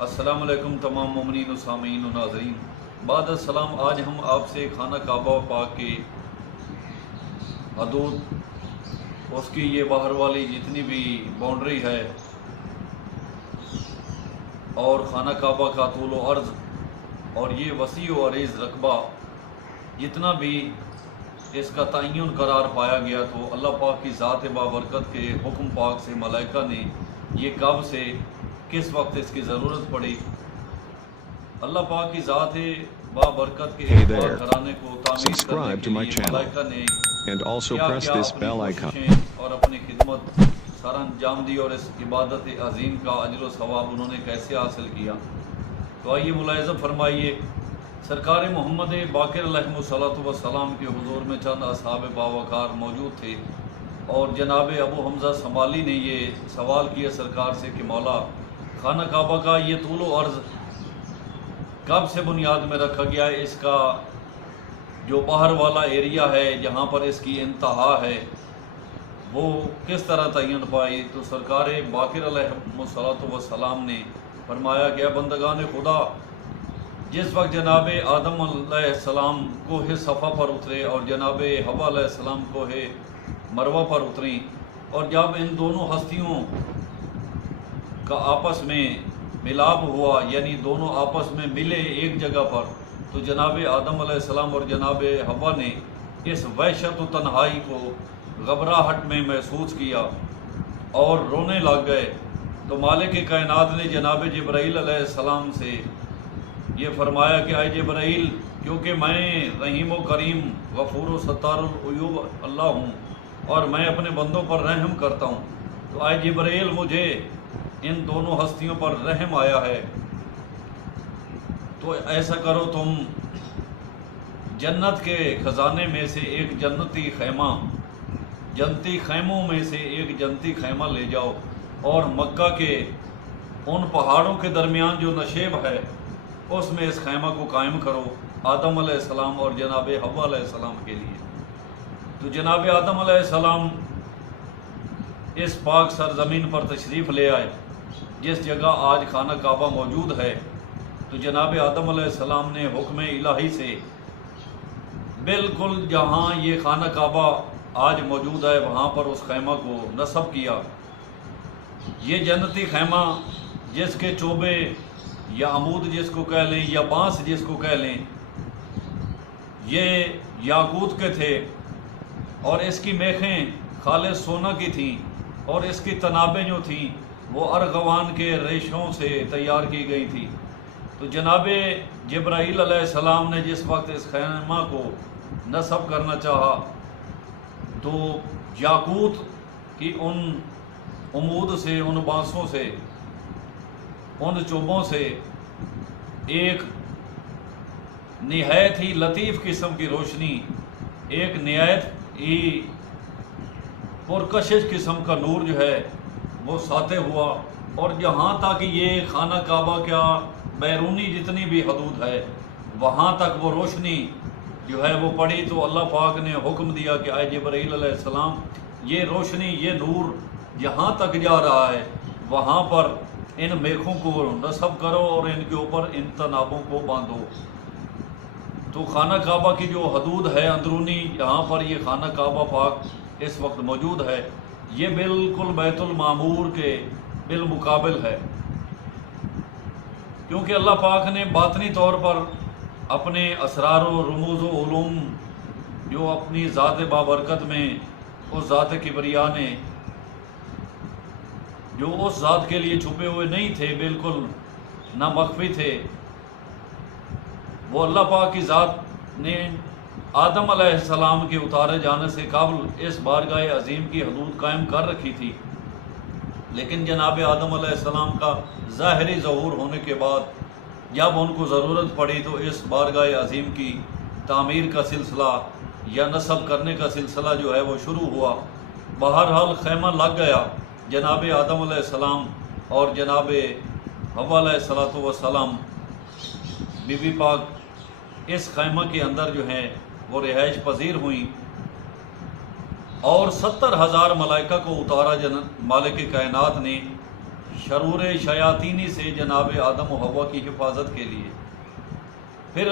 السلام علیکم تمام مومنین و سامعین و ناظرین، بعد السلام آج ہم آپ سے خانہ کعبہ پاک کے حدود، اس کی یہ باہر والی جتنی بھی باؤنڈری ہے اور خانہ کعبہ کا طول و عرض اور یہ وسیع و عریض رقبہ جتنا بھی اس کا تعین قرار پایا گیا، تو اللہ پاک کی ذات بابرکت کے حکم پاک سے ملائکہ نے یہ کب سے کس وقت اس کی ضرورت پڑی، اللہ پاک کی ذات بابرکت کے Hey اس there. پاک گھرانے کو تعمیر کرنے Subscribe کے to my لیے channel. ملائکہ نے And also کیا press کیا this اپنی bell icon. کوششیں اور اپنی خدمت سر انجام دی، اور اس عبادت عظیم کا اجر و ثواب انہوں نے کیسے حاصل کیا۔ تو آئیے ملاحظہ فرمائیے، سرکار محمد باقر علیہ الصلوۃ والسلام کے حضور میں چند اصحاب باوقار موجود تھے، اور جناب ابو حمزہ سمالی نے یہ سوال کیا سرکار سے کہ مولا، خانہ کعبہ کا یہ طول و عرض کب سے بنیاد میں رکھا گیا ہے؟ اس کا جو باہر والا ایریا ہے جہاں پر اس کی انتہا ہے وہ کس طرح تعین پائی؟ تو سرکار باقر علیہ الصلوۃ والسلام نے فرمایا کہ اے بندگان خدا، جس وقت جناب آدم علیہ السلام کوہ صفا پر اترے اور جناب حوا علیہ السلام کوہ مروہ پر اتریں، اور جب ان دونوں ہستیوں کا آپس میں ملاپ ہوا، یعنی دونوں آپس میں ملے ایک جگہ پر، تو جناب آدم علیہ السلام اور جناب حوا نے اس وحشت و تنہائی کو گھبراہٹ میں محسوس کیا اور رونے لگ گئے۔ تو مالک کائنات نے جناب جبرائیل علیہ السلام سے یہ فرمایا کہ اے جبرائیل، کیونکہ میں رحیم و کریم غفور و ستار العیوب اللہ ہوں اور میں اپنے بندوں پر رحم کرتا ہوں، تو اے جبرائیل مجھے ان دونوں ہستیوں پر رحم آیا ہے، تو ایسا کرو تم جنت کے خزانے میں سے ایک جنتی خیموں میں سے ایک جنتی خیمہ لے جاؤ، اور مکہ کے ان پہاڑوں کے درمیان جو نشیب ہے اس میں اس خیمہ کو قائم کرو آدم علیہ السلام اور جناب حوا علیہ السلام کے لیے۔ تو جناب آدم علیہ السلام اس پاک سرزمین پر تشریف لے آئے جس جگہ آج خانہ کعبہ موجود ہے۔ تو جناب آدم علیہ السلام نے حکم الہی سے بالکل جہاں یہ خانہ کعبہ آج موجود ہے وہاں پر اس خیمہ کو نصب کیا۔ یہ جنتی خیمہ جس کے چوبے یا عمود جس کو کہہ لیں یا بانس جس کو کہہ لیں، یہ یاقوت کے تھے، اور اس کی میخیں خالص سونا کی تھیں، اور اس کی تنابیں جو تھیں وہ ارغوان کے ریشوں سے تیار کی گئی تھی۔ تو جناب جبرائیل علیہ السلام نے جس وقت اس خیمہ کو نصب کرنا چاہا، تو یاقوت کی ان عمود سے، ان بانسوں سے، ان چوبوں سے ایک نہایت ہی لطیف قسم کی روشنی، ایک نہایت ہی پرکشش قسم کا نور جو ہے وہ ساطع ہوا، اور جہاں تک یہ خانہ کعبہ کا بیرونی جتنی بھی حدود ہے وہاں تک وہ روشنی جو ہے وہ پڑی۔ تو اللہ پاک نے حکم دیا کہ اے جبرائیل علیہ السلام، یہ روشنی، یہ نور جہاں تک جا رہا ہے وہاں پر ان میخوں کو نصب کرو اور ان کے اوپر ان تنابوں کو باندھو۔ تو خانہ کعبہ کی جو حدود ہے اندرونی، یہاں پر یہ خانہ کعبہ پاک اس وقت موجود ہے، یہ بالکل بیت المعمور کے بالمقابل ہے، کیونکہ اللہ پاک نے باطنی طور پر اپنے اسرار و رموز و علوم جو اپنی ذات بابرکت میں اس ذات کبریا نے، جو اس ذات کے لیے چھپے ہوئے نہیں تھے، بالکل نہ مخفی تھے، وہ اللہ پاک کی ذات نے آدم علیہ السلام کے اتارے جانے سے قبل اس بارگاہ عظیم کی حدود قائم کر رکھی تھی۔ لیکن جناب آدم علیہ السلام کا ظاہری ظہور ہونے کے بعد جب ان کو ضرورت پڑی تو اس بارگاہ عظیم کی تعمیر کا سلسلہ یا نصب کرنے کا سلسلہ جو ہے وہ شروع ہوا۔ بہرحال خیمہ لگ گیا، جناب آدم علیہ السلام اور جناب حوا علیہ السلام بی بی پاک اس خیمہ کے اندر جو ہیں وہ رہائش پذیر ہوئیں، اور 70,000 ملائکہ کو اتارا مالک کائنات نے شرور شیاطینی سے جناب آدم و حوا کی حفاظت کے لیے۔ پھر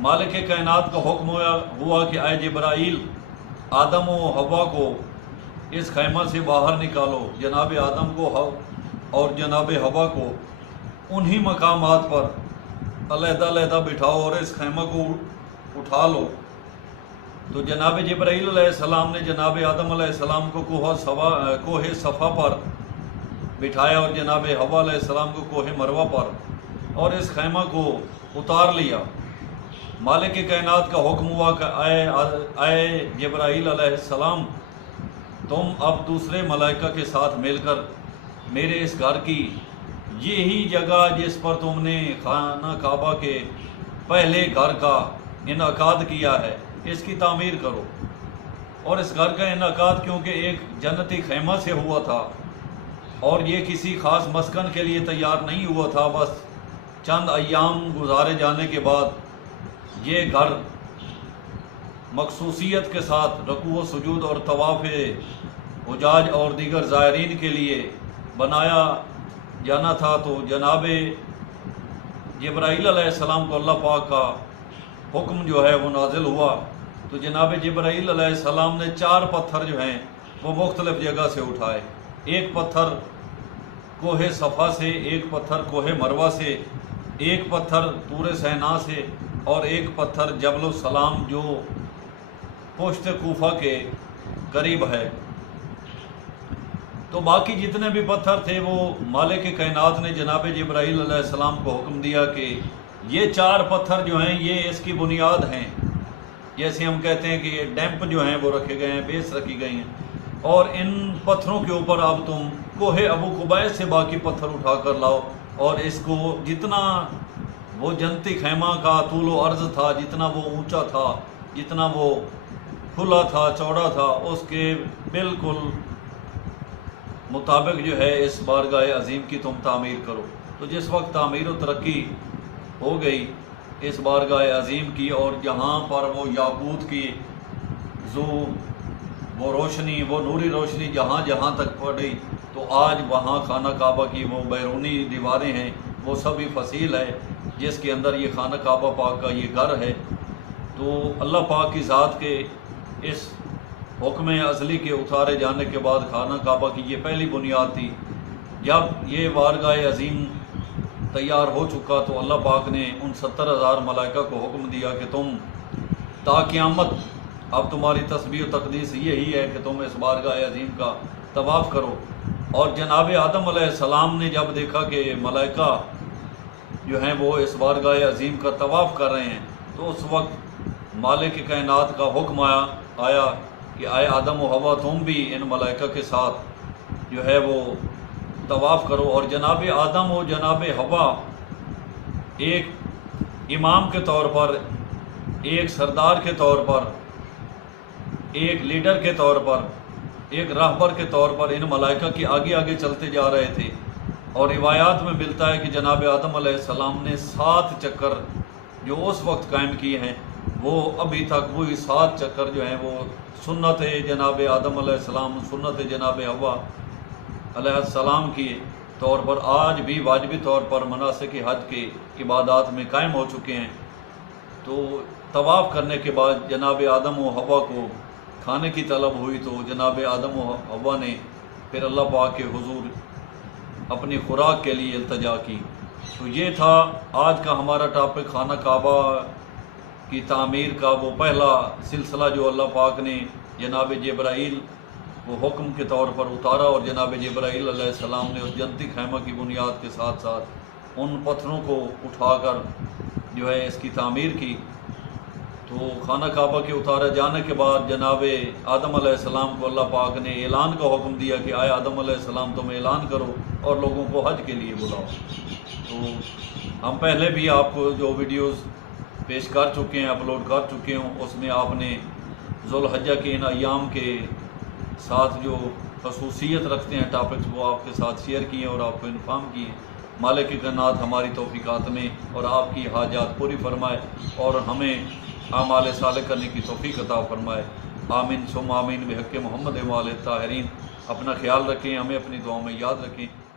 مالک کائنات کا حکم ہوا کہ اے جبرائیل، آدم و حوا کو اس خیمہ سے باہر نکالو، جناب آدم کو اور جناب حوا کو انہی مقامات پر علیحدہ علیحدہ بٹھاؤ اور اس خیمہ کو اٹھا لو۔ تو جناب جبرائیل علیہ السلام نے جناب آدم علیہ السلام کو کوہ صفا پر بٹھایا اور جناب حوا علیہ السلام کو کوہ مروہ پر، اور اس خیمہ کو اتار لیا۔ مالک کائنات کا حکم ہوا کہ اے جبرائیل علیہ السلام، تم اب دوسرے ملائکہ کے ساتھ مل کر میرے اس گھر کی یہی جگہ جس پر تم نے خانہ کعبہ کے پہلے گھر کا انعقاد کیا ہے، اس کی تعمیر کرو۔ اور اس گھر کا انعقاد کیونکہ ایک جنتی خیمہ سے ہوا تھا اور یہ کسی خاص مسکن کے لیے تیار نہیں ہوا تھا، بس چند ایام گزارے جانے کے بعد یہ گھر مخصوصیت کے ساتھ رکوع و سجود اور طواف حجاج اور دیگر زائرین کے لیے بنایا جانا تھا۔ تو جناب جبرائیل علیہ السلام کو اللہ پاک کا حکم جو ہے وہ نازل ہوا، تو جناب جبرائیل علیہ السلام نے 4 پتھر جو ہیں وہ مختلف جگہ سے اٹھائے۔ ایک پتھر کوہ صفا سے، ایک پتھر کوہ مروہ سے، ایک پتھر طور سینا سے، اور ایک پتھر جبل السلام جو پشت کوفہ کے قریب ہے۔ تو باقی جتنے بھی پتھر تھے وہ مالک کائنات نے جناب جبرائیل علیہ السلام کو حکم دیا کہ یہ 4 پتھر جو ہیں یہ اس کی بنیاد ہیں، جیسے ہم کہتے ہیں کہ یہ ڈیمپ جو ہیں وہ رکھے گئے ہیں، بیس رکھی گئی ہیں، اور ان پتھروں کے اوپر اب تم کوہ ابو قبیس سے باقی پتھر اٹھا کر لاؤ، اور اس کو جتنا وہ جنتی خیمہ کا طول و عرض تھا، جتنا وہ اونچا تھا، جتنا وہ کھلا تھا، چوڑا تھا، اس کے بالکل مطابق جو ہے اس بارگاہ عظیم کی تم تعمیر کرو۔ تو جس وقت تعمیر و ترقی ہو گئی اس بارگاہ عظیم کی، اور جہاں پر وہ یاقوت کی وہ روشنی، وہ نوری روشنی جہاں جہاں تک پڑی، تو آج وہاں خانہ کعبہ کی وہ بیرونی دیواریں ہیں وہ سبھی فصیل ہے، جس کے اندر یہ خانہ کعبہ پاک کا یہ گھر ہے۔ تو اللہ پاک کی ذات کے اس حکم ازلی کے اتارے جانے کے بعد خانہ کعبہ کی یہ پہلی بنیاد تھی۔ جب یہ بارگاہ عظیم تیار ہو چکا تو اللہ پاک نے ان 70,000 ملائکہ کو حکم دیا کہ تم تا قیامت اب تمہاری تسبیح و تقدیس یہی ہے کہ تم اس بارگاہ عظیم کا طواف کرو۔ اور جناب آدم علیہ السلام نے جب دیکھا کہ ملائکہ جو ہیں وہ اس بارگاہ عظیم کا طواف کر رہے ہیں، تو اس وقت مالک کائنات کا حکم آیا کہ اے آدم و حوا، تم بھی ان ملائکہ کے ساتھ جو ہے وہ طواف کرو۔ اور جناب آدم و جناب حوا ایک امام کے طور پر، ایک سردار کے طور پر، ایک لیڈر کے طور پر، ایک راہبر کے طور پر ان ملائکہ کے آگے آگے چلتے جا رہے تھے۔ اور روایات میں ملتا ہے کہ جناب آدم علیہ السلام نے 7 چکر جو اس وقت قائم کیے ہیں، وہ ابھی تک وہی 7 چکر جو ہیں وہ سنت جناب آدم علیہ السلام، سنت جناب حوا علیہ السلام کی طور پر آج بھی واجبی طور پر مناسک حج کے عبادات میں قائم ہو چکے ہیں۔ تو طواف کرنے کے بعد جناب آدم و حوا کو کھانے کی طلب ہوئی، تو جناب آدم و حوا نے پھر اللہ پاک کے حضور اپنی خوراک کے لیے التجا کی۔ تو یہ تھا آج کا ہمارا ٹاپک، خانہ کعبہ کی تعمیر کا وہ پہلا سلسلہ جو اللہ پاک نے جناب جبرائیل وہ حکم کے طور پر اتارا، اور جناب جبرائیل علیہ السلام نے اس جنتی خیمہ کی بنیاد کے ساتھ ساتھ ان پتھروں کو اٹھا کر جو ہے اس کی تعمیر کی۔ تو خانہ کعبہ کے اتارے جانے کے بعد جناب آدم علیہ السلام کو اللہ پاک نے اعلان کا حکم دیا کہ آئے آدم علیہ السلام تم اعلان کرو اور لوگوں کو حج کے لیے بلاؤ۔ تو ہم پہلے بھی آپ کو جو ویڈیوز پیش کر چکے ہیں، اپلوڈ کر چکے ہوں، اس میں آپ نے ذوالحجہ کے ان ایام کے ساتھ جو خصوصیت رکھتے ہیں ٹاپکس وہ آپ کے ساتھ شیئر کیے اور آپ کو انفارم کیے۔ مالک کائنات ہماری توفیقات میں اور آپ کی حاجات پوری فرمائے اور ہمیں اعمال صالح کرنے کی توفیق عطا فرمائے۔ آمین ثم آمین بحق محمد و آلہ الطاہرین۔ اپنا خیال رکھیں، ہمیں اپنی دعاؤں میں یاد رکھیں۔